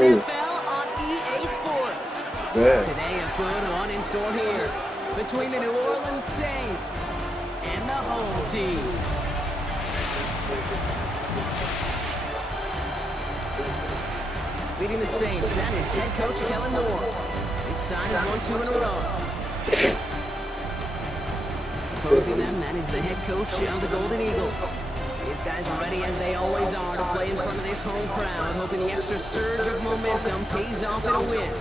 NFL on EA Sports. Yeah. Today, a good one in store here between the New Orleans Saints and the home team. Leading the Saints, that is head coach Kellen Moore. His side has won 2 in a row. Opposing them, that is the head coach of the Golden Eagles. These guys are ready, as they always are, to play in front of this home crowd, hoping the extra surge of momentum pays off in a win.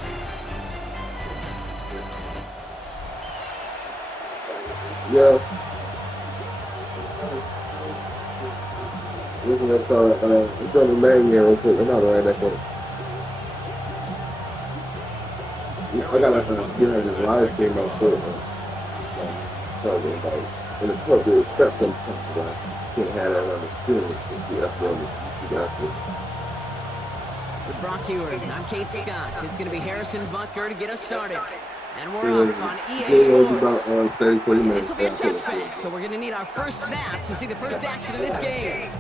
Yeah. Looking at it's on the main game real quick. I'm not right that quick. I gotta get her this live stream on foot. So like, and it's supposed to expect them something, but I can't have that on the screen if you upload it. You got to. With Brock Hewitt, I'm Kate Scott. It's going to be Harrison Butker to get us started. And we're off on EA Sports. About 30, 40 minutes. This will be a touchback, so we're going to need our first snap to see the first action of this game.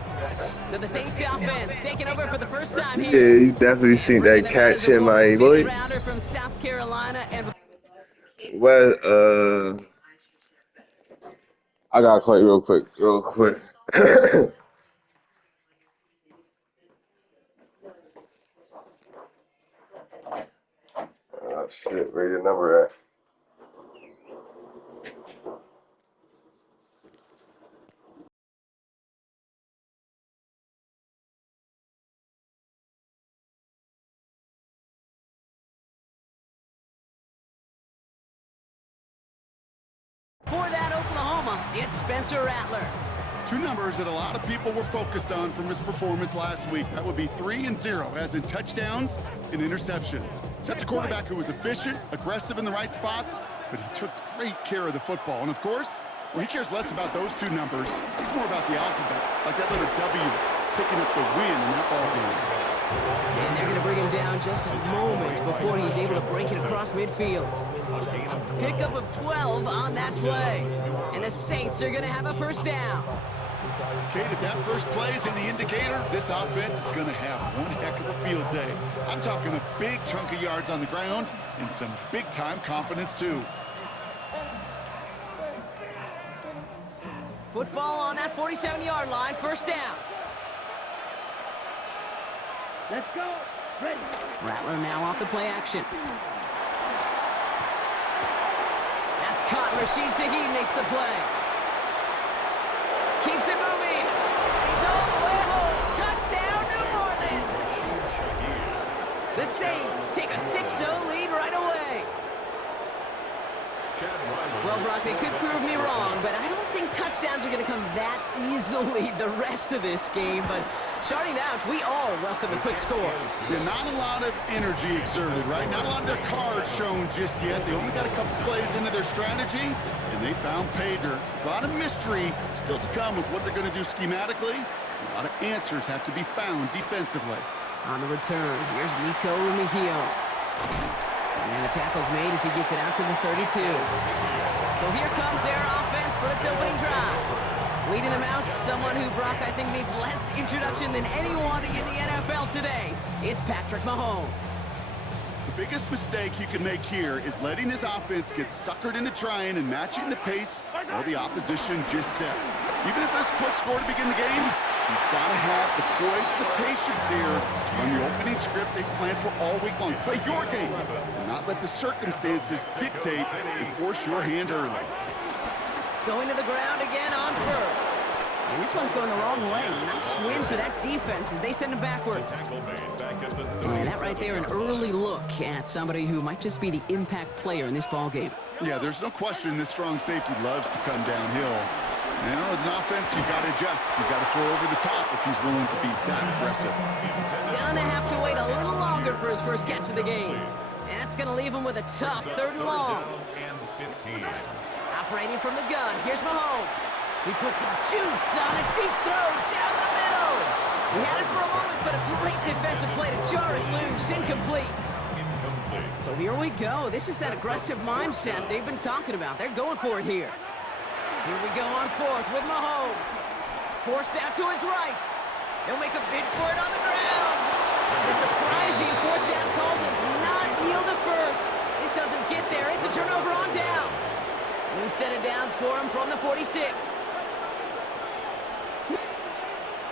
So the Saints offense taking over for the first time here. Yeah, you definitely seen that catch in my boy. Rounder from South Carolina and Well, I gotta call you real quick. Oh shit, where your number at? for that Oklahoma, it's Spencer Rattler. Two numbers that a lot of people were focused on from his performance last week. That would be 3 and 0, as in touchdowns and interceptions. That's a quarterback who was efficient, aggressive in the right spots, but he took great care of the football. And of course, well, he cares less about those two numbers. It's more about the alphabet, like that letter W, picking up the win in that ball game. And they're going to bring him down just a moment before he's able to break it across midfield. Pickup of 12 on that play. And the Saints are going to have a first down. Kate, if that first play is any indicator, this offense is going to have one heck of a field day. I'm talking a big chunk of yards on the ground and some big-time confidence, too. Football on that 47-yard line, first down. Let's go. Ready. Rattler now off the play action. That's caught. Rashid Shaheed makes the play. Keeps it moving. He's all the way home. Touchdown, New Orleans. The Saints take a 6-0 lead right away. Well, Brock, they could prove me wrong, but I don't think touchdowns are going to come that easily the rest of this game. But starting out, we all welcome a quick score. Yeah, not a lot of energy exerted, right? Not a lot of their cards shown just yet. They only got a couple plays into their strategy, and they found pay dirt. A lot of mystery still to come with what they're going to do schematically. A lot of answers have to be found defensively. On the return, here's Nico Mejio. And the tackle's made as he gets it out to the 32. So here comes their offense for its opening drive. Leading them out, someone who, Brock, I think needs less introduction than anyone in the NFL today. It's Patrick Mahomes. The biggest mistake he can make here is letting his offense get suckered into trying and matching the pace while the opposition just set. Even if it's a quick score to begin the game, he's got to have the poise and the patience here to run the opening script they've planned for all week long. Play your game and not let the circumstances dictate and force your hand early. Going to the ground again on first. And this one's going the wrong way. Nice win for that defense as they send him backwards. And that right there, an early look at somebody who might just be the impact player in this ball game. Yeah, there's no question this strong safety loves to come downhill. Now, as an offense, you've got to adjust. You've got to throw over the top if he's willing to be that aggressive. Gonna have to wait a little longer for his first catch of the game. And that's gonna leave him with a tough 3rd and long. Operating from the gun, here's Mahomes. He puts some juice on a deep throw down the middle. We had it for a moment, but a great defensive play to jar it loose. Incomplete. So here we go. This is that aggressive mindset they've been talking about. They're going for it here. Here we go on 4th with Mahomes. Forced out to his right. He'll make a bid for it on the ground. And a surprising 4th down 26.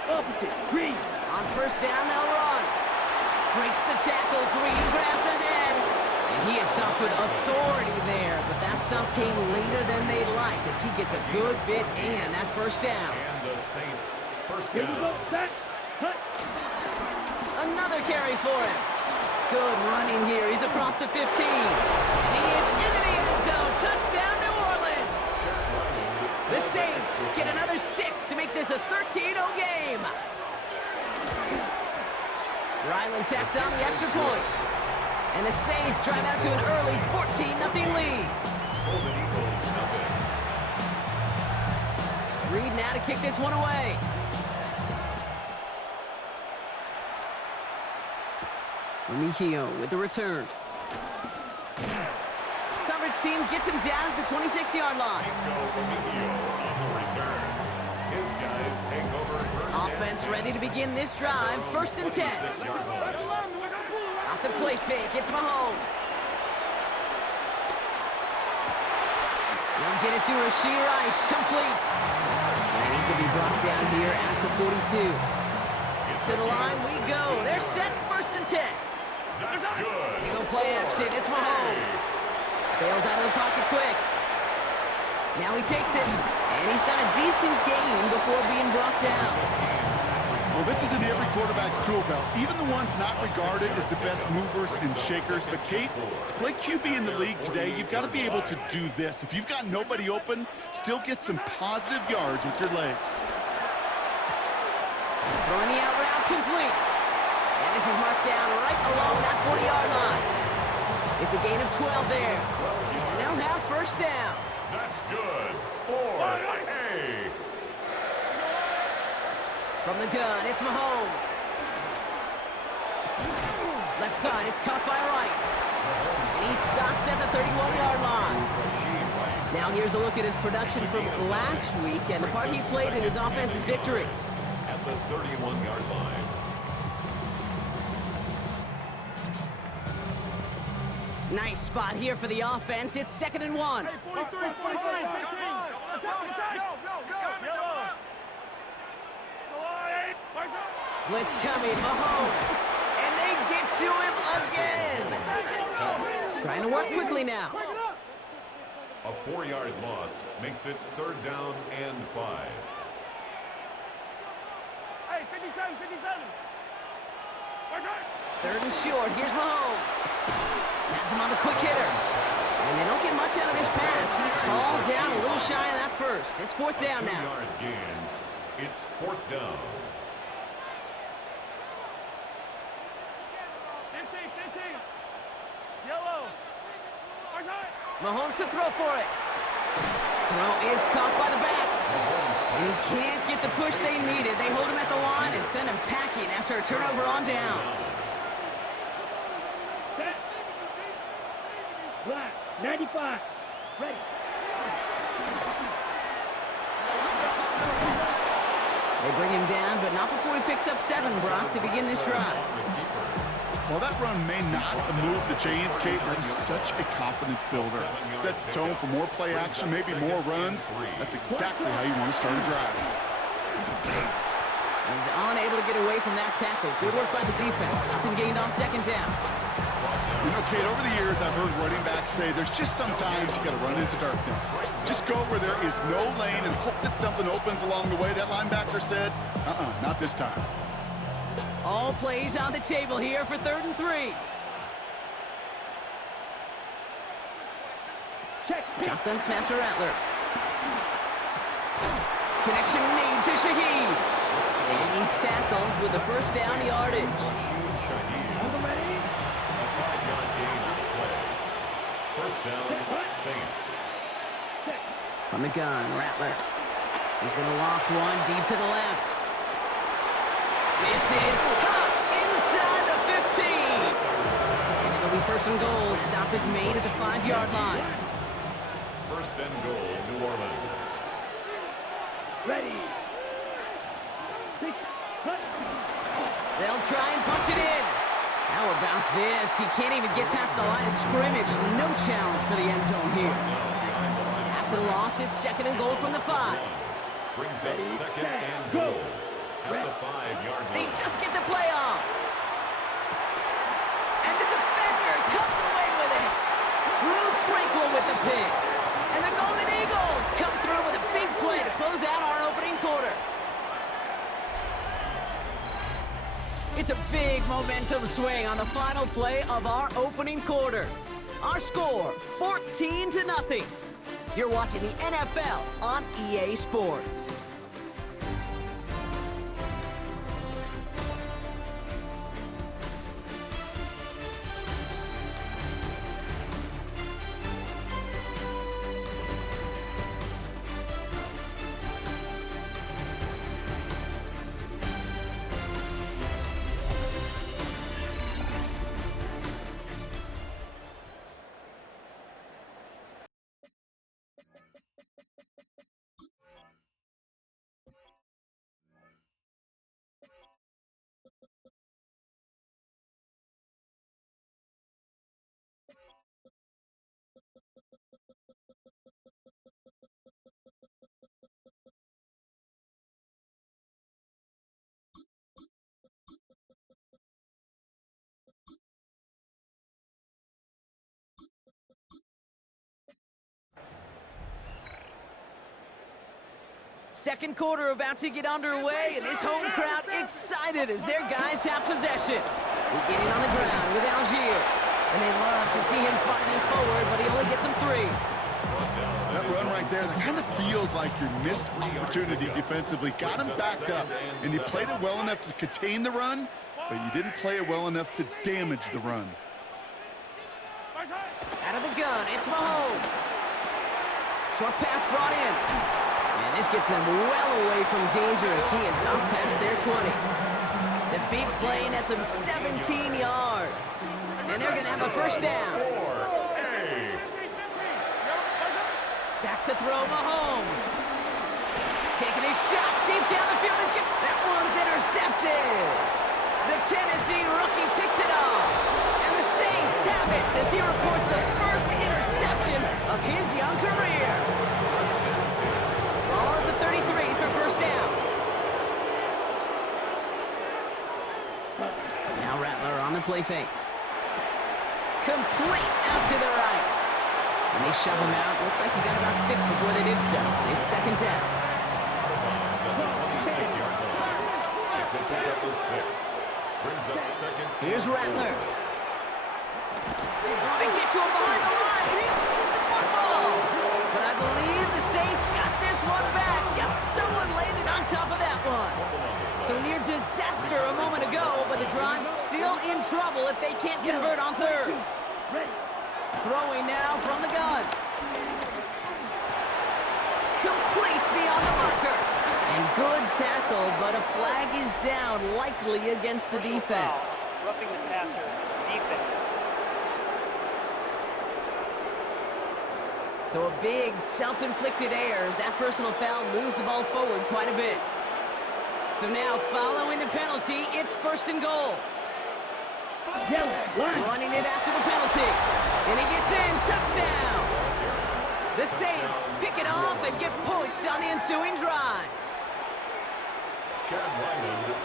Opposite. Green. On first down, they'll run. Breaks the tackle, green grass ahead. And he is stopped with authority there, but that stop came later than they'd like as he gets a good bit and that first down. And the Saints first Here we go. down. Set. Cut. Another carry for him. Good running here. He's across the 15. And he is into the end zone. Touchdown, New Orleans. The Saints get another 6 to make this a 13-0 game. Ryland tacks on the extra point. And the Saints drive out to an early 14-0 lead. Reed now to kick this one away. Remigio with the return. Coverage team gets him down at the 26-yard line. Offense ready to begin this drive. First and 10. Off the play fake, it's Mahomes. They'll get it to Rashee Rice, complete. And he's going to be brought down here at the 42. To the line we go. They're set, first and 10. That's good. They go play action, it's Mahomes. Bails out of the pocket quick. Now he takes it, and he's got a decent gain before being brought down. Well, this is in every quarterback's tool belt, even the ones not regarded as the best movers and shakers. But, Kate, to play QB in the league today, you've got to be able to do this. If you've got nobody open, still get some positive yards with your legs. Throwing the out route complete. And this is marked down right along that 40-yard line. It's a gain of 12 there. And they'll have first down. That's good for A. From the gun, it's Mahomes. Left side, it's caught by Rice. And he's stopped at the 31-yard line. Now here's a look at his production from last week and the part he played in his offense's victory. At the 31-yard line. Nice spot here for the offense. It's 2nd and 1. Hey, 43, 45, 15. Attack. Blitz coming, Mahomes. And they get to him again. Trying to work quickly now. A 4-yard loss makes it 3rd down and 5. Hey, 57, 57. 3rd and short. Here's Mahomes. Has him on the quick hitter. And they don't get much out of this pass. He's hauled down a little shy of that first. It's 4th down now. 2-yard gain. It's 4th down. 15. Yellow. Mahomes to throw for it. Throw is caught by the back. And he can't get the push they needed. They hold him at the line and send him packing after a turnover on downs. Black. 95. Ready. They bring him down, but not before he picks up 7, Brock, to begin this drive. While that run may not move the chains, Kate, that is such a confidence builder. Sets the tone for more play action, maybe more runs. That's exactly how you want to start a drive. He's unable to get away from that tackle. Good work by the defense. Nothing gained on 2nd down. You know, Kate, over the years, I've heard running backs say there's just sometimes you got to run into darkness. Just go where there is no lane and hope that something opens along the way. That linebacker said, not this time. All plays on the table here for 3rd and 3. Check. Shotgun snap to Rattler. Connection made to Shaheed. And he's tackled with the first down yardage. Hold them ready. A 5-yard gain on the play. First down, Saints. From the gun, Rattler. He's going to loft one deep to the left. This is caught inside the 15. And it'll be 1st and goal. Stop is made at the 5-yard line. 1st and goal, New Orleans. Ready. They'll try and punch it in. How about this? He can't even get past the line of scrimmage. No challenge for the end zone here. After the loss, it's 2nd and goal from the 5. Brings up 2nd and goal at the 5-yard line. They just get the play off. And the defender comes away with it. Drew Tranquil with the pick. And the Golden Eagles come through with a big play to close out our opening quarter. It's a big momentum swing on the final play of our opening quarter. Our score, 14-0. You're watching the NFL on EA Sports. Second quarter about to get underway, and this home crowd excited as their guys have possession. Beginning on the ground with Algier, and they love to see him fighting forward, but he only gets them 3. That run right there, that kind of feels like your missed opportunity defensively. Got him backed up, and you played it well enough to contain the run, but you didn't play it well enough to damage the run. Out of the gun, it's Mahomes. Short pass brought in. And this gets them well away from danger as he is up past their 20. The big play nets him 17 yards. And they're going to have a first down. Back to throw Mahomes. Taking his shot deep down the field. And that one's intercepted. The Tennessee rookie picks it off. And the Saints have it as he records the first interception of his young career. All at the 33 for first down. Now Rattler on the play fake. Complete out to the right. And they shove him out. Looks like he got about 6 before they did so. It's 2nd down. It's a pickup of 6. Brings up 2nd. Here's Rattler. Oh, they get to him behind the line, and he loses the football. But I believe the Saints got this one back. Yep, someone laid it on top of that one. So near disaster a moment ago, but the drive's still in trouble if they can't convert on 3rd. Throwing now from the gun. Complete beyond the marker. And good tackle, but a flag is down, likely against the defense. Roughing the passer, defense. So a big self-inflicted error as that personal foul moves the ball forward quite a bit. So now, following the penalty, it's 1st and goal. Running it after the penalty. And he gets in, touchdown. The Saints pick it off and get points on the ensuing drive.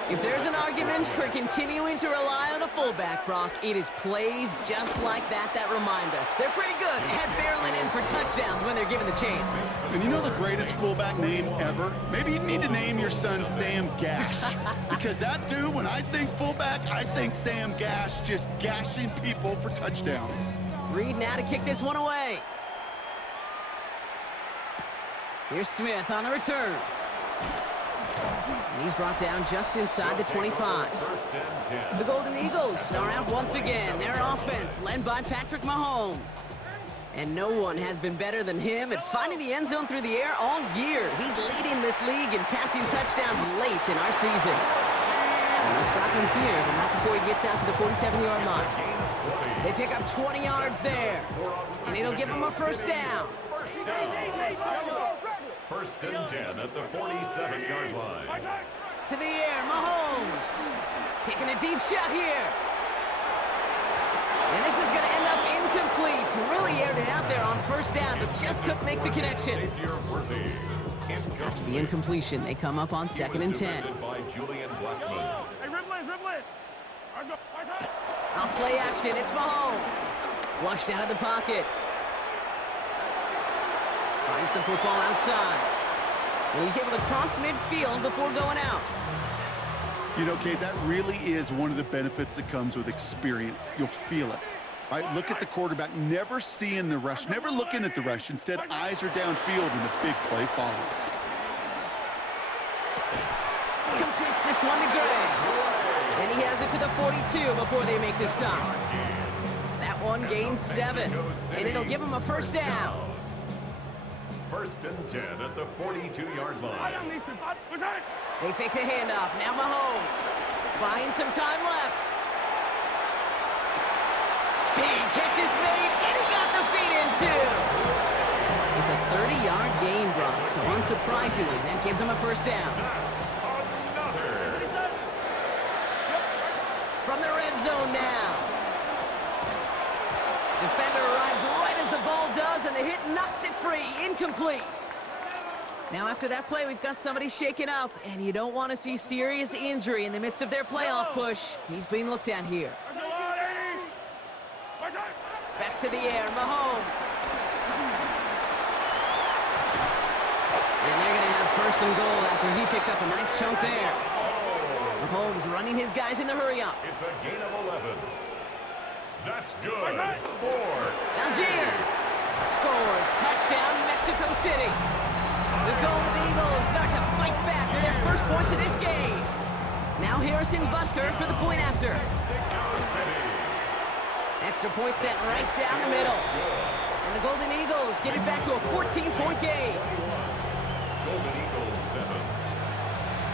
If there's an argument for continuing to rely on a fullback, Brock, it is plays just like that remind us. They're pretty good at barreling in for touchdowns when they're given the chance. And you know the greatest fullback name ever? Maybe you need to name your son Sam Gash. Because that dude, when I think fullback, I think Sam Gash just gashing people for touchdowns. Reed now to kick this one away. Here's Smith on the return. And he's brought down just inside the 25. The Golden Eagles start out once again. Their offense led by Patrick Mahomes. And no one has been better than him at finding the end zone through the air all year. He's leading this league in passing touchdowns late in our season. And they'll stop him here, but not before he gets out to the 47-yard line. They pick up 20 yards there. And it'll give him a first down. First and 10 at the 47-yard line. To the air, Mahomes. Taking a deep shot here. And this is going to end up incomplete. Really aired it out there on first down, but just couldn't make the connection. Xavier Worthy. After the incompletion, they come up on 2nd and 10. By Julian Blackman. Off play action, it's Mahomes. Flushed out of the pocket. Finds the football outside. And he's able to cross midfield before going out. You know, Kate, that really is one of the benefits that comes with experience. You'll feel it. Right, look at the quarterback, never seeing the rush, never looking at the rush. Instead, eyes are downfield, and the big play follows. Completes this one to Gray. And he has it to the 42 before they make the stop. That one gains 7, and it'll give him a first down. 1st and 10 at the 42-yard line. They fake the handoff. Now Mahomes. Buying some time left. Big catch is made, and he got the feet in too. It's a 30-yard gain, Brock, so unsurprisingly, that gives him a first down. That's another. From the red zone now. Defender arrives right as the ball does, and the hit knocks it free. Incomplete. Now after that play, we've got somebody shaken up, and you don't want to see serious injury in the midst of their playoff push. He's being looked at here. Back to the air, Mahomes. And they're going to have 1st and goal after he picked up a nice chunk there. Mahomes running his guys in the hurry-up. It's a gain of 11. That's good. 4. Algier scores. Touchdown, Mexico City. The Golden Eagles start to fight back with their first points of this game. Now Harrison Butker for the point after. Extra point sent right down the middle. And the Golden Eagles get it back to a 14-point game. Golden Eagles 7.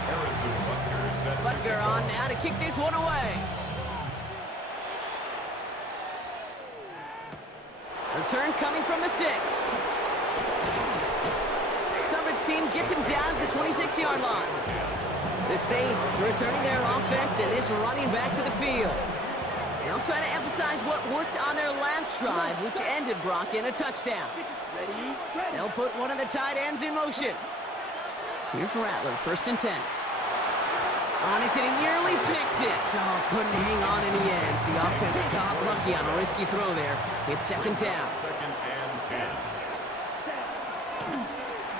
Harrison Butker set. Butker on now to kick this one away. Return coming from the 6. Coverage team gets him down to the 26-yard line. The Saints returning their offense and this running back to the field. They'll try to emphasize what worked on their last drive, which ended, Brock, in a touchdown. They'll put one of the tight ends in motion. Here's Rattler, 1st and 10. On it, and he nearly picked it. Oh, couldn't hang on in the end. The offense got lucky on a risky throw there. It's 2nd down. 2nd and 10.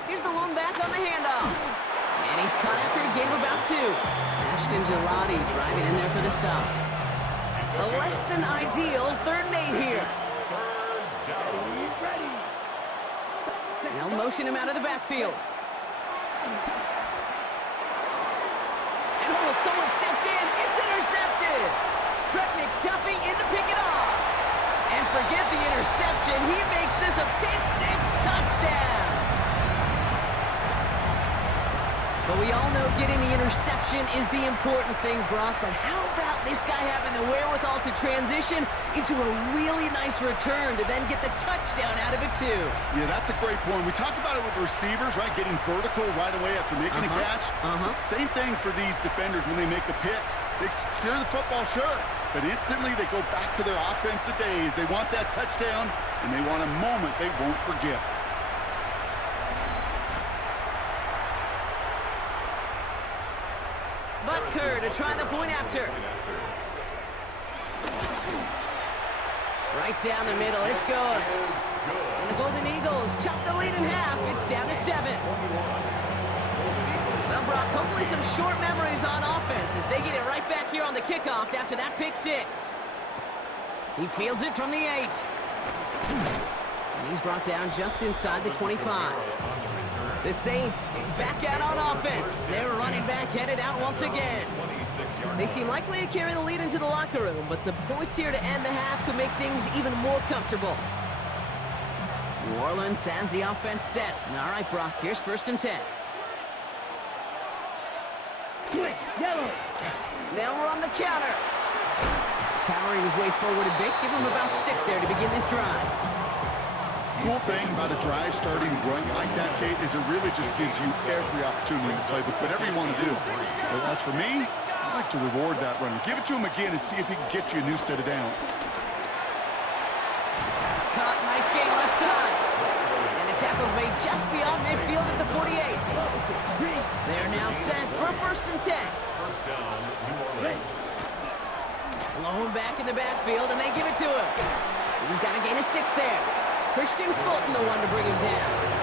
Here's the lone back on the handoff. And he's caught after a gain of about 2. Ashton Gelati driving in there for the stop. A less than ideal 3rd and 8 here. They'll motion him out of the backfield. And oh, someone stepped in. It's intercepted. Trent McDuffie in to pick it off. And forget the interception. He makes this a pick-6 touchdown. But we all know getting the interception is the important thing, Brock. But how about this guy having the wherewithal to transition into a really nice return to then get the touchdown out of it, too? Yeah, that's a great point. We talk about it with receivers, right? Getting vertical right away after making a catch. Same thing for these defenders when they make a pick. They secure the football, sure. But instantly they go back to their offensive days. They want that touchdown, and they want a moment they won't forget. Butker to try the point after. Right down the middle, it's good. And the Golden Eagles chop the lead in half. It's down to 7. Well, Brock, hopefully some short memories on offense as they get it right back here on the kickoff after that pick-6. He fields it from the 8. And he's brought down just inside the 25. The Saints back out on offense. Their running back headed out once again. They seem likely to carry the lead into the locker room, but some points here to end the half could make things even more comfortable. New Orleans has the offense set. All right, Brock, here's 1st and 10. They'll run the counter. Powering his way forward a bit. Give him about 6 there to begin this drive. Cool thing about a drive starting run like that, Kate, is it really just gives you every opportunity to play with whatever you want to do. But as for me, I like to reward that runner. Give it to him again and see if he can get you a new set of downs. Caught, nice game left tackle's made just beyond midfield at the 48. They're now set for 1st and 10. First down, New Orleans. Lone back in the backfield, and they give it to him. He's got to gain a 6 there. Christian Fulton, the one to bring him down.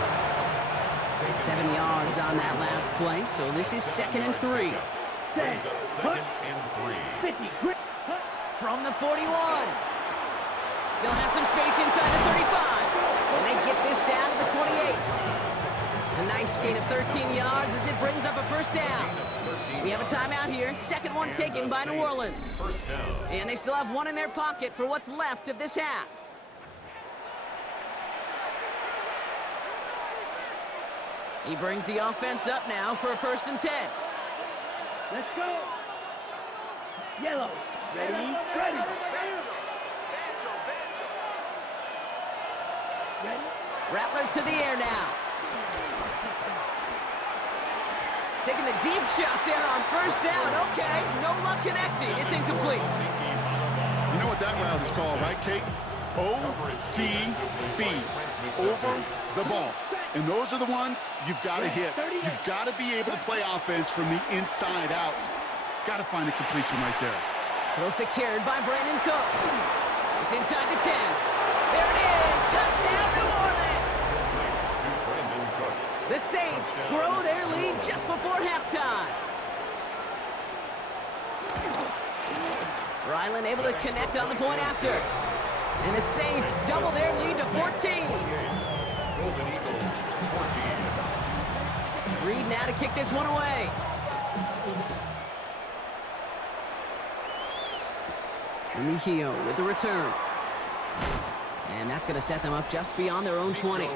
7 yards on that last play, so this is 2nd and 3. Brings up 2nd and 3. From the 41. Still has some space inside the 35. And they get this down to the 28. A nice gain of 13 yards as it brings up a 1st down. We have a timeout here. 2nd one taken by New Orleans. First down. And they still have one in their pocket for what's left of this half. He brings the offense up now for a 1st and 10. Let's go. Yellow. Ready? Ready. Rattler to the air now. Taking the deep shot there on 1st down. Okay, no luck connecting. It's incomplete. You know what that route is called, right, Kate? OTB, over the ball. And those are the ones you've got to hit. You've got to be able to play offense from the inside out. Got to find a completion right there. Well secured by Brandon Cooks. It's inside the 10. There it is. Touchdown, New Orleans. To Brandon Cooks. The Saints grow their lead just before halftime. Ryland able to connect on the point after. And the Saints double their lead to 14. Golden Eagles, 14. Reed now to kick this one away. Remigio with the return. And that's going to set them up just beyond their own 20.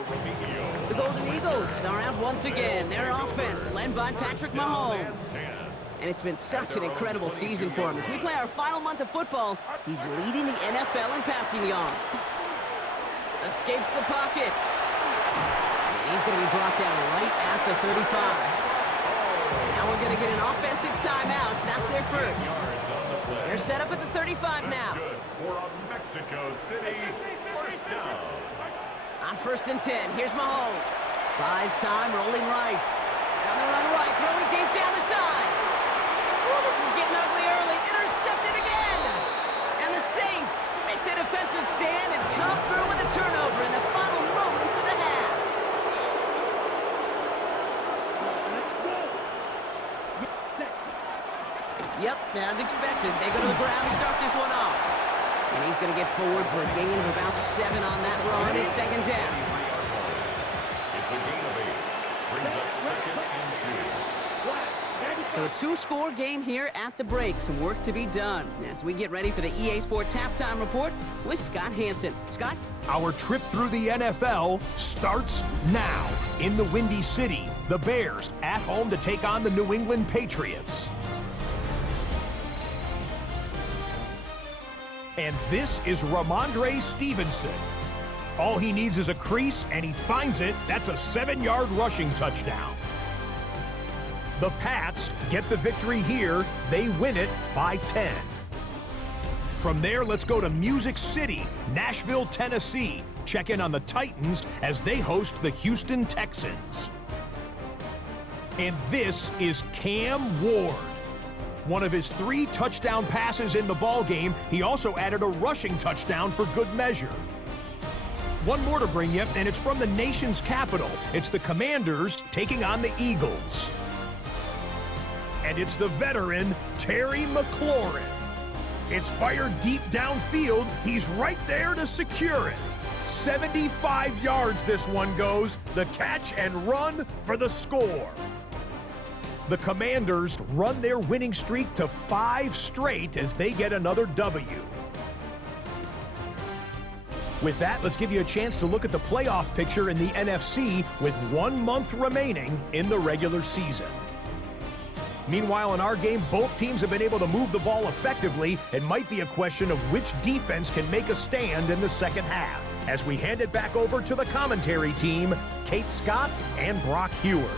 The Golden Eagles start out once again. Their offense led by Patrick Mahomes. And it's been such an incredible season for him. As we play our final month of football, he's leading the NFL in passing yards. Escapes the pocket. And he's going to be brought down right at the 35. Now we're going to get an offensive timeout. That's their first. They're set up at the 35 now. For a Mexico City first down. On 1st and 10, here's Mahomes. Buys time, rolling right. On the run right, throwing deep down the side. Oh, this is getting ugly early. Intercepted again. And the Saints make the defensive stand and come through with a turnover in the final moments of the half. Yep, as expected, they go to the ground to start this one off. And he's going to get forward for a gain of about 7 on that run. It's 2nd down. It's a gain of 8. Brings up 2nd and 2. So a 2-score game here at the break. Some work to be done as we get ready for the EA Sports Halftime Report with Scott Hansen. Scott? Our trip through the NFL starts now. In the Windy City, the Bears at home to take on the New England Patriots. And this is Ramondre Stevenson. All he needs is a crease, and he finds it. That's a 7-yard rushing touchdown. The Pats get the victory here. They win it by 10. From there, let's go to Music City, Nashville, Tennessee. Check in on the Titans as they host the Houston Texans. And this is Cam Ward. One of his 3 touchdown passes in the ballgame, he also added a rushing touchdown for good measure. One more to bring you, and it's from the nation's capital. It's the Commanders taking on the Eagles. And it's the veteran, Terry McLaurin. It's fired deep downfield. He's right there to secure it. 75 yards this one goes. The catch and run for the score. The Commanders run their winning streak to 5 straight as they get another W. With that, let's give you a chance to look at the playoff picture in the NFC with 1 month remaining in the regular season. Meanwhile, in our game, both teams have been able to move the ball effectively. It might be a question of which defense can make a stand in the second half. As we hand it back over to the commentary team, Kate Scott and Brock Heward.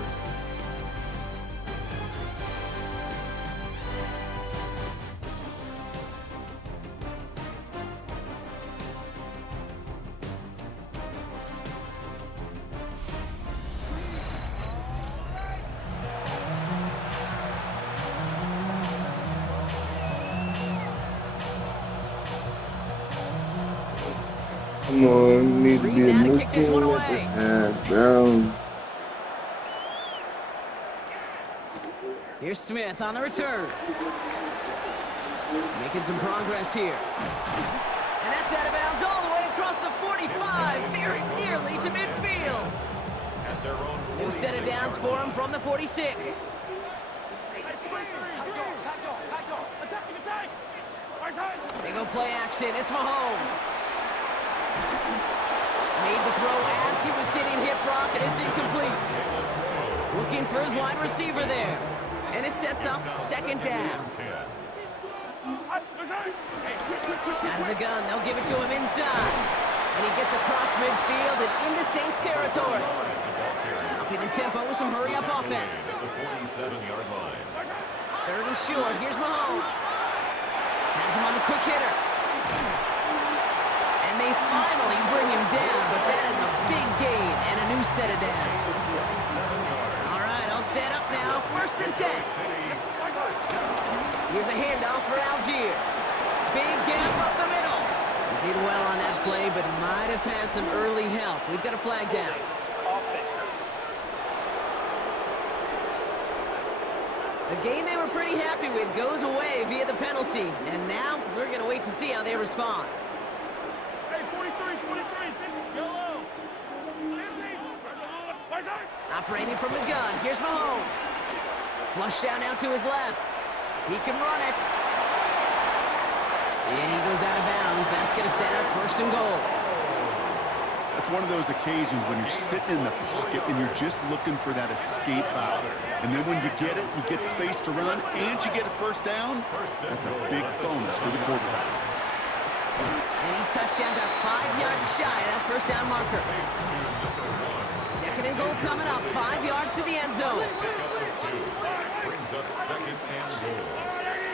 Come on, need to Reed be a now to new kick this one team at this away. half, bro. Here's Smith on the return. Making some progress here. And that's out of bounds all the way across the 45, very nearly to midfield. At their own New set of downs for him from the 46. They go play action. It's Mahomes. Made the throw as he was getting hit, Brock, and it's incomplete. Looking for his wide receiver there. And it sets up second down. Out of the gun, they'll give it to him inside. And he gets across midfield and into Saints territory. Upping the tempo with some hurry-up offense. At the 47-yard line. Third and short, here's Mahomes. Has him on the quick hitter. And they finally bring him down, but that is a big gain and a new set of downs. All right, all set up now, 1st and 10. Here's a handoff for Algier. Big gap up the middle. Did well on that play, but might have had some early help. We've got a flag down. A game they were pretty happy with goes away via the penalty. And now we're going to wait to see how they respond. Hey, 43, 50, yellow. Operating from the gun, here's Mahomes. Flush down now to his left. He can run it. And he goes out of bounds. That's going to set up 1st and goal. That's one of those occasions when you're sitting in the pocket and you're just looking for that escape valve. And then when you get it, you get space to run, and you get a 1st down. That's a big bonus for the quarterback. And he's touched down about 5 yards shy of that 1st down marker. 2nd and goal coming up, 5 yards to the end zone. Brings up 2nd and goal.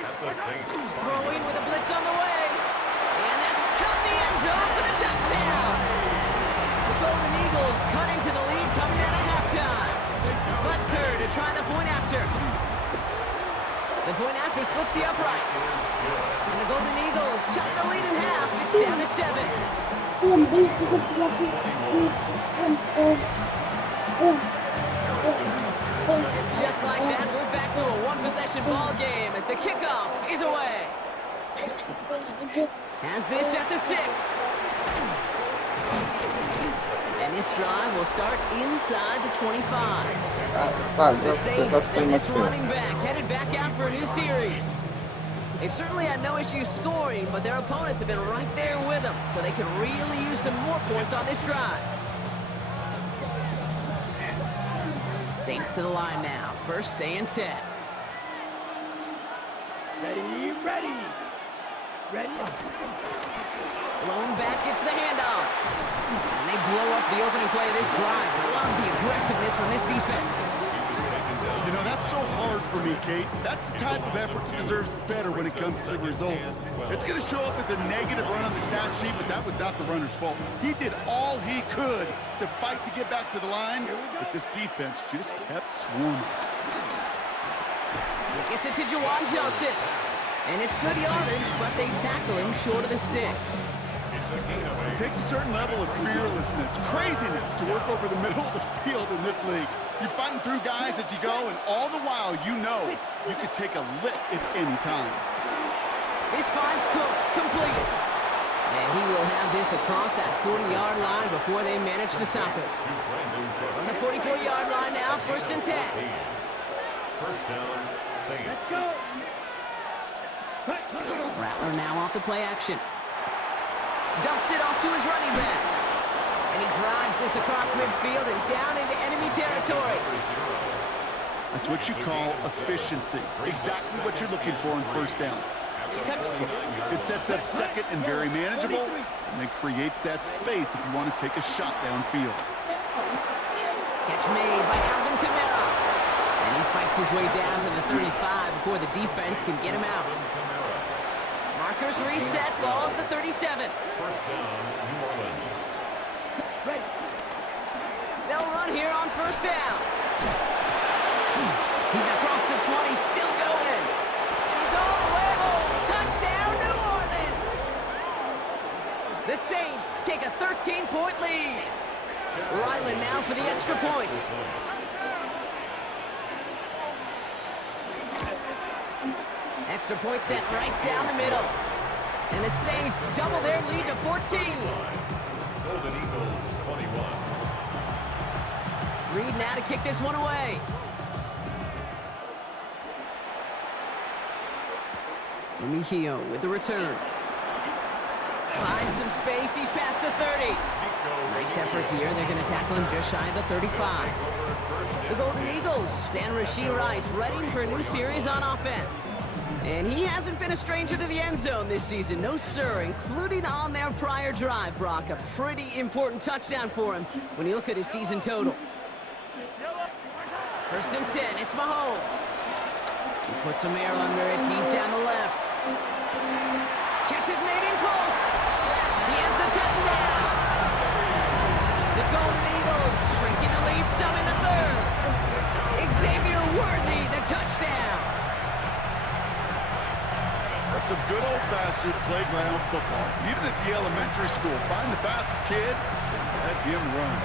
At the Saints. Throwing with a blitz on the way. And that's caught in the end zone for the touchdown. The Golden Eagles cut into the lead coming out of halftime. Butker to try the point after. The point after splits the uprights. And the Golden Eagles chop the lead in half. It's down to 7. And just like that, we're back to a one-possession ball game as the kickoff is away. Has this at the 6. And this drive will start inside the 25. The Saints and this running back headed back out for a new series. They've certainly had no issues scoring, but their opponents have been right there with them, so they can really use some more points on this drive. Saints to the line now. 1st and 10. Ready, ready. Ready. Blown back gets the handoff. And they blow up the opening play of this drive. Love the aggressiveness from this defense. You know, that's so hard for me, Kate. That's the type of effort that deserves better when it comes to the results. It's going to show up as a negative run on the stat sheet, but that was not the runner's fault. He did all he could to fight to get back to the line, but this defense just kept swarming. He gets it to Juwan Johnson. And it's good yardage, but they tackle him short of the sticks. It takes a certain level of fearlessness, craziness to work over the middle of the field in this league. You're fighting through guys as you go, and all the while you know you could take a lick at any time. This finds Cooks complete. And he will have this across that 40-yard line before they manage to stop it. On the 44-yard line now, 1st and 10. 1st down, Saints. Let's go. Rattler now off the play action. Dumps it off to his running back. And he drives this across midfield and down into enemy territory. That's what you call efficiency. Exactly what you're looking for on 1st down. Textbook. It sets up 2nd and very manageable, and then creates that space if you want to take a shot downfield. Catch made by Alvin Kamara. And he fights his way down to the 35 before the defense can get him out. Markers reset, ball at the 37. 1st down, New Orleans. Ready. They'll run here on 1st down. He's across the 20, still going. And he's all the way home. Touchdown, New Orleans. The Saints take a 13-point lead. Ryland now for the extra point. Extra point sent right down the middle. And the Saints double their lead to 14. Golden Eagles 21. Reed now to kick this one away. Mejio with the return. Finds some space, he's past the 30. Nice effort here, they're going to tackle him just shy of the 35. The Golden Eagles stand Rashee Rice ready for a new series on offense. And he hasn't been a stranger to the end zone this season, no sir, including on their prior drive, Brock. A pretty important touchdown for him when you look at his season total. 1st and 10, it's Mahomes. He puts some air under it deep down the left. Catch is made in close. He has the touchdown. The Golden Eagles shrinking the lead some in the 3rd. Xavier Worthy, the touchdown. That's some good old-fashioned playground football. Even at the elementary school, find the fastest kid and let him run.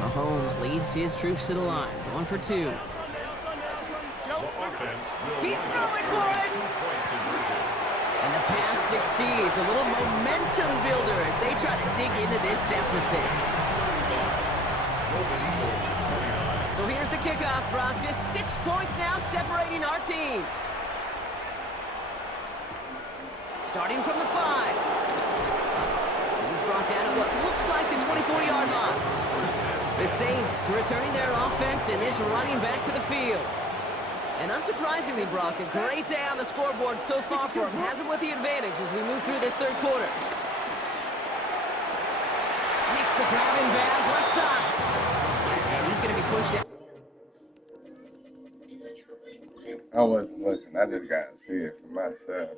Mahomes leads his troops to the line, going for 2. He's throwing for it! And the pass succeeds. A little momentum builder as they try to dig into this deficit. So here's the kickoff, Brock. Just 6 points now separating our teams. Starting from the 5. He's brought down at what looks like the 24-yard line. The Saints returning their offense and this running back to the field. And unsurprisingly, Brock, a great day on the scoreboard so far for him. Has him with the advantage as we move through this 3rd quarter. Makes the grab in bounds left side. And he's going to be pushed out. I wasn't looking. I just got to see it for myself.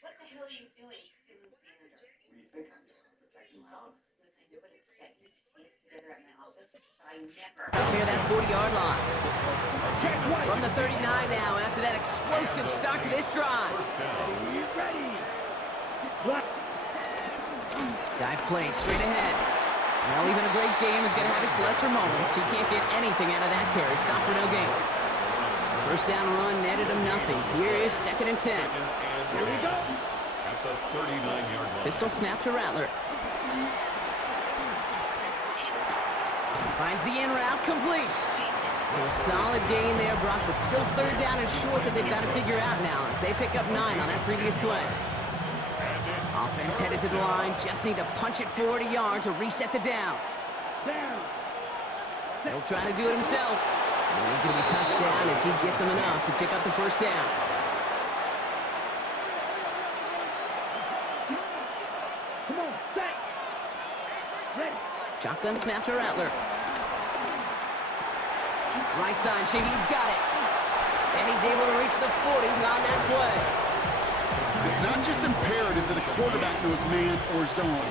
What the hell are you doing, Susan Sander? What do you think I'm doing? Protecting my office. Listen, I know what upset you to see us together at my office, but I never. Up near that 40-yard line. From the 39 now after that explosive start to this drive. Ready. Dive play straight ahead. Well, even a great game is going to have its lesser moments. He can't get anything out of that carry. Stop for no gain. 1st down run netted him nothing. Here is 2nd and 10. Here we go. At the 39-yard line. Pistol snap to Rattler. Finds the in route complete. So a solid gain there, Brock, but still 3rd down and short that they've got to figure out now as they pick up 9 on that previous play. Offense headed to the line, just need to punch it 40 yards to reset the downs. He'll try to do it himself. And he's going to be touched down as he gets him enough to pick up the 1st down. Come on, stay. Ready. Shotgun snap to Rattler. Right side, Shaheed's got it. And he's able to reach the 40 on that play. It's not just imperative that the quarterback knows man or zone.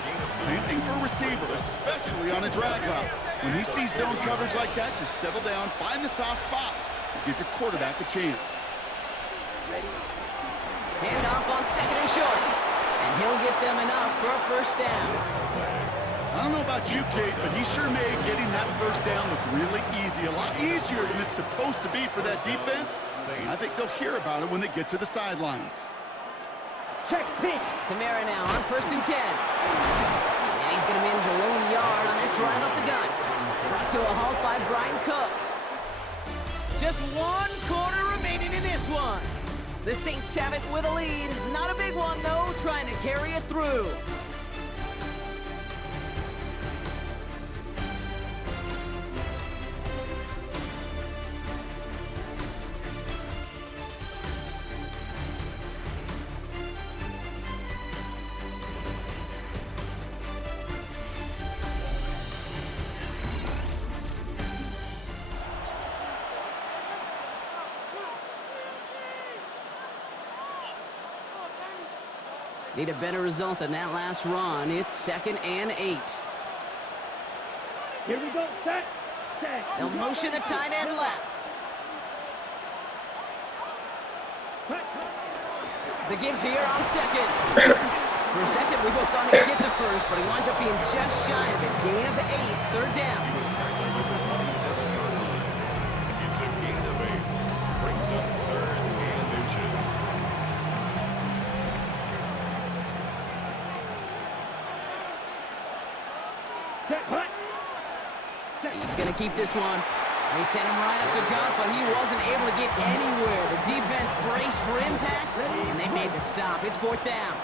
Same thing for a receiver, especially on a drag route. When he sees zone coverage like that, just settle down, find the soft spot, and give your quarterback a chance. Hand off on 2nd and short. And he'll get them enough for a 1st down. I don't know about you, Kate, but he sure made getting that 1st down look really easy. A lot easier than it's supposed to be for that defense. And I think they'll hear about it when they get to the sidelines. Check pitch. Kamara now on 1st and 10. And he's going to manage a lone yard on that drive up the gut. Brought to a halt by Brian Cook. Just 1 quarter remaining in this one. The Saints have it with a lead. Not a big one, though, trying to carry it through. Need a better result than that last run. It's 2nd and 8. Here we go. Set. Set. They'll motion a tight end left. The give here on 2nd. For a second, we both thought he'd get the first, but he winds up being just shy of it. Gain of 8, 3rd down. It's a gain of 8. Brings up 3rd and inches. Set. Hut. He's going to keep this one. They sent him right up the gut, but he wasn't able to get anywhere. The defense braced for impact, and they made the stop. It's 4th down.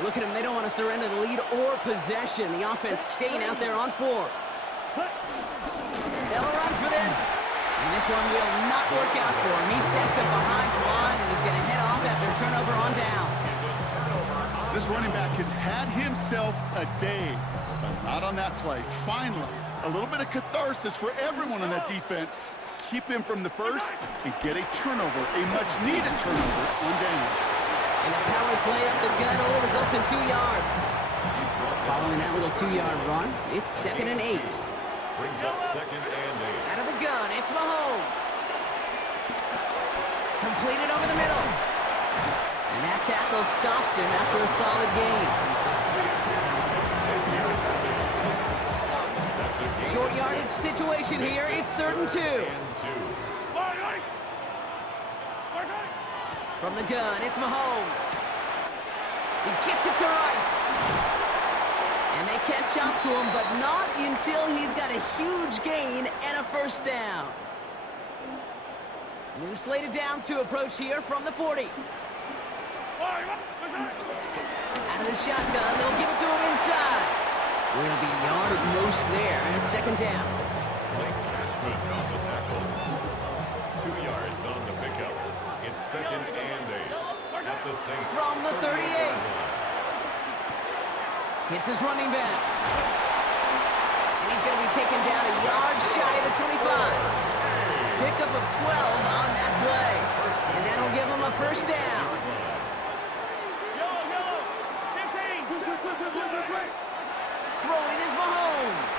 Look at them. They don't want to surrender the lead or possession. The offense staying out there on 4. They'll run for this. And this one will not work out for him. He stepped up behind the line and is going to head off after a turnover on downs. This running back has had himself a day, but not on that play. Finally, a little bit of catharsis for everyone on that defense to keep him from the first and get a turnover, a much-needed turnover on downs. And the power play up the gut only results in 2 yards. Following that little 2-yard run, it's 2nd and 8. Brings up 2nd and 8. Out of the gun, it's Mahomes. Completed over the middle. And that tackle stops him after a solid gain. Short yardage situation here. It's 3rd and 2. From the gun, it's Mahomes. He gets it to Rice. And they catch up to him, but not until he's got a huge gain and a 1st down. New slate of downs to approach here from the 40. Out of the shotgun, they'll give it to him inside. We're going to be a yard at most there, and it's 2nd down. Blake Cashman on the tackle. 2 yards on the pickup. It's 2nd and 8. At the Saints. From the 38. Hits his running back. And he's going to be taken down a yard shy of the 25. Pickup of 12 on that play. And that'll give him a 1st down. Throwing is Mahomes.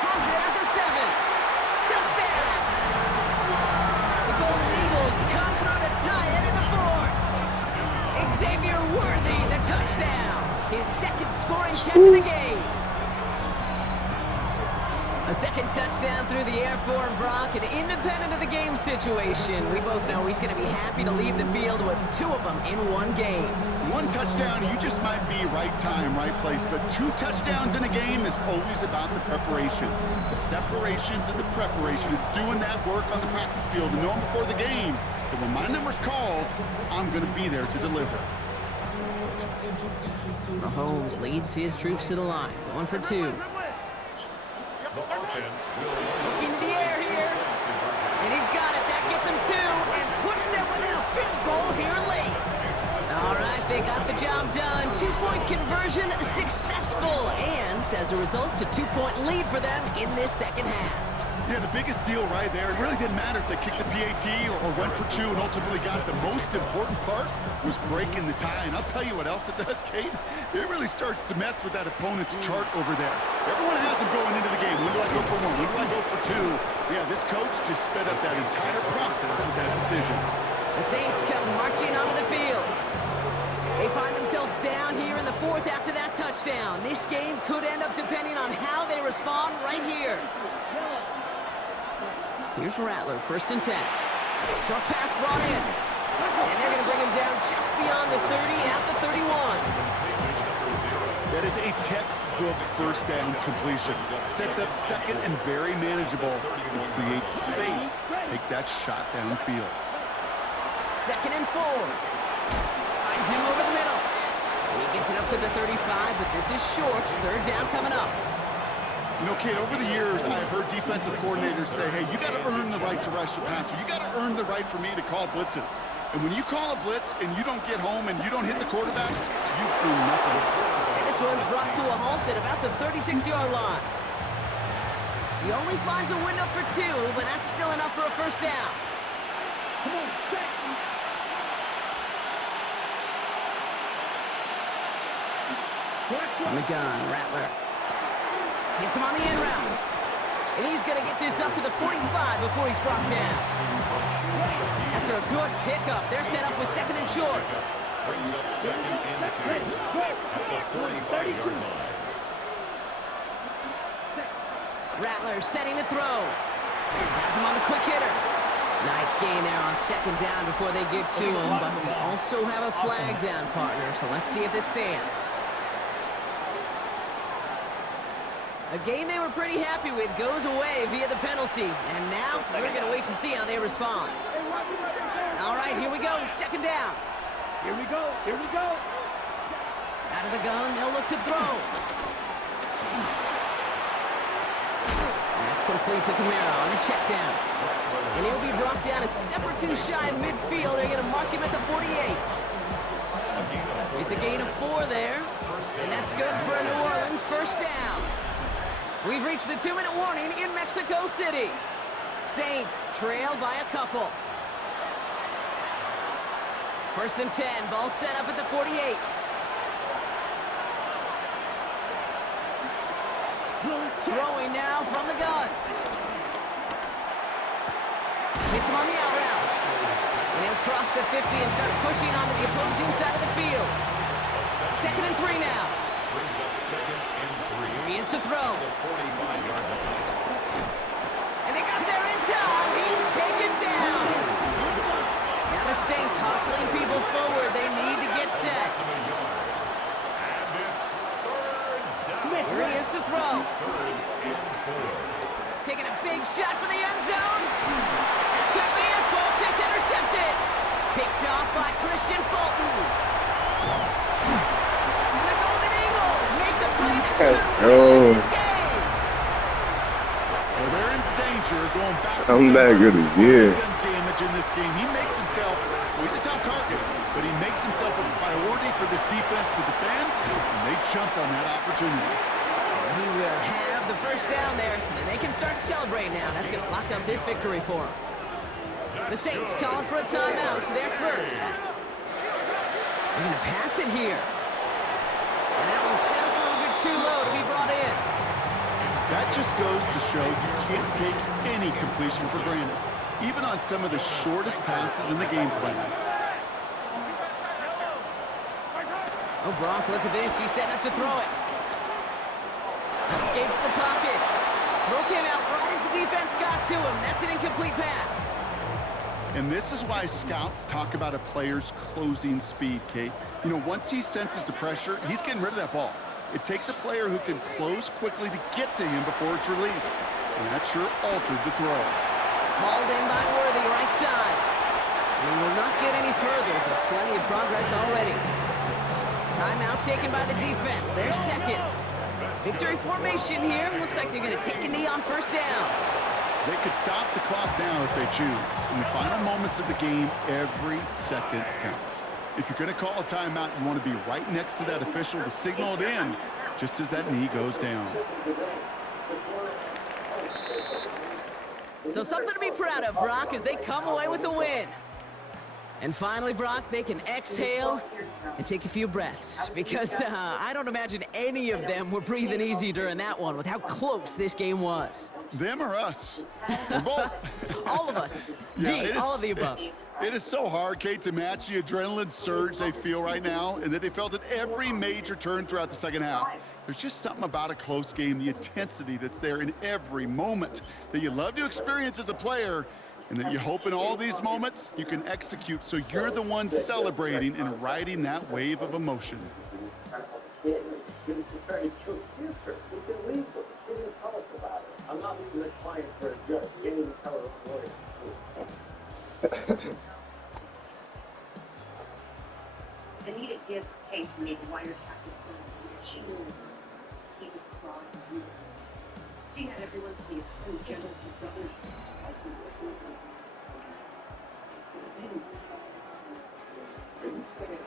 Has it at the 7. Touchdown. The Golden Eagles come through to tie it in the 4th. Xavier Worthy, the touchdown. His 2nd scoring catch of the game. A 2nd touchdown through the air for Brock, and independent of the game situation, we both know he's going to be happy to leave the field with 2 of them in one game. 1 touchdown, you just might be right time, right place, but 2 touchdowns in a game is always about the preparation. The separations and the preparation. It's doing that work on the practice field and knowing before the game that when my number's called, I'm going to be there to deliver. Mahomes leads his troops to the line, going for 2. The offense will Looking to the air here. And he's got it. That gets him 2 and puts them within a field goal here late. All right, they got the job done. 2-point conversion successful. And as a result, a 2-point lead for them in this 2nd half. Yeah, the biggest deal right there, it really didn't matter if they kicked the PAT or went for 2 and ultimately got it. The most important part was breaking the tie. And I'll tell you what else it does, Kate. It really starts to mess with that opponent's chart over there. Everyone has them going into the game. When do I go for 1? When do I go for 2? Yeah, this coach just sped up that entire process with that decision. The Saints come marching onto the field. They find themselves down here in the 4th after that touchdown. This game could end up depending on how they respond right here. Here's Rattler, 1st and 10. Short pass brought in. And they're going to bring him down just beyond the 30 at the 31. That is a textbook 1st down completion. Sets up 2nd and very manageable and creates space to take that shot downfield. 2nd and 4. Finds him over the middle. And he gets it up to the 35, but this is short. 3rd down coming up. You know, Kate, over the years, I've heard defensive coordinators say, hey, you got to earn the right to rush the passer. You got to earn the right for me to call blitzes. And when you call a blitz and you don't get home and you don't hit the quarterback, you've earned nothing. And this one's brought to a halt at about the 36-yard line. He only finds a window for 2, but that's still enough for a 1st down. Come on, set. On the gun, Rattler. Gets him on the in route. And he's going to get this up to the 45 before he's brought down. After a good pickup, they're set up with 2nd and short. Brings up 2nd and 2 at the 45-yard line. Rattler setting to throw. Has him on the quick hitter. Nice gain there on 2nd down before they get to him, but we also have a flag down, partner, so let's see if this stands. A gain they were pretty happy with goes away via the penalty, and now we're going to wait to see how they respond. All right, here we go, 2nd down. Here we go. Here we go. Out of the gun, they'll look to throw. That's complete to Kamara on the check down. And he'll be brought down a step or two shy of midfield. They're going to mark him at the 48. It's a gain of 4 there, and that's good for a New Orleans 1st down. We've reached the 2-minute warning in Mexico City. Saints trail by a couple. 1st and 10, ball set up at the 48. Throwing now from the gun. Hits him on the out route. And he'll cross the 50 and start pushing onto the opposing side of the field. 2nd and 3 now. Brings up 2nd and 3. Here he is to throw. The 45-yard line. And they got there in time. He's taken down. Now the Saints hustling people forward. They need to get set. And it's 3rd down. Here he is to throw. 3rd and 4. Taking a big shot for the end zone. That could be it, folks. It's intercepted. Picked off by Christian Fulton. And the Golden Eagles make the play that should have won this game. Well, they're in danger going back to I'm that good as yeah. damage in this game. He makes himself, well, he's a top target, but he makes himself a priority for this defense to defend, and they jumped on that opportunity. He will have the 1st down there, and they can start to celebrate now. That's going to lock up this victory for them. The Saints calling for a timeout, so they're first. They're going to pass it here. And that was just a little bit too low to be brought in. That just goes to show you can't take any completion for granted, even on some of the shortest passes in the game plan. Oh, Brock, look at this. He's setting up to throw it. Escapes the pocket. Throw came out right as the defense got to him. That's an incomplete pass. And this is why scouts talk about a player's closing speed, Kate. You know, once he senses the pressure, he's getting rid of that ball. It takes a player who can close quickly to get to him before it's released. And that sure altered the throw. Hauled in by Worthy, right side. And he will not get any further, but plenty of progress already. Timeout taken by the defense. They're 2nd. Victory formation here. Looks like they're going to take a knee on 1st down. They could stop the clock now if they choose. In the final moments of the game, every second counts. If you're going to call a timeout, you want to be right next to that official to signal it in, just as that knee goes down. So something to be proud of, Brock, as they come away with a win. And finally, Brock, they can exhale and take a few breaths, because I don't imagine any of them were breathing easy during that one with how close this game was. Them or us? We're both. All of us. Yeah, D, all of the above. It is so hard, Kate, to match the adrenaline surge they feel right now, and that they felt at every major turn throughout the 2nd half. There's just something about a close game, the intensity that's there in every moment that you love to experience as a player, and that you hope in all these moments you can execute so you're the one celebrating and riding that wave of emotion. I'm not leaving the client for a judge. You can't even tell her a lawyer. Anita Gibbs came to me to wiretap his son. She knew he was crying. She had everyone see his two generals and brothers. Are you saying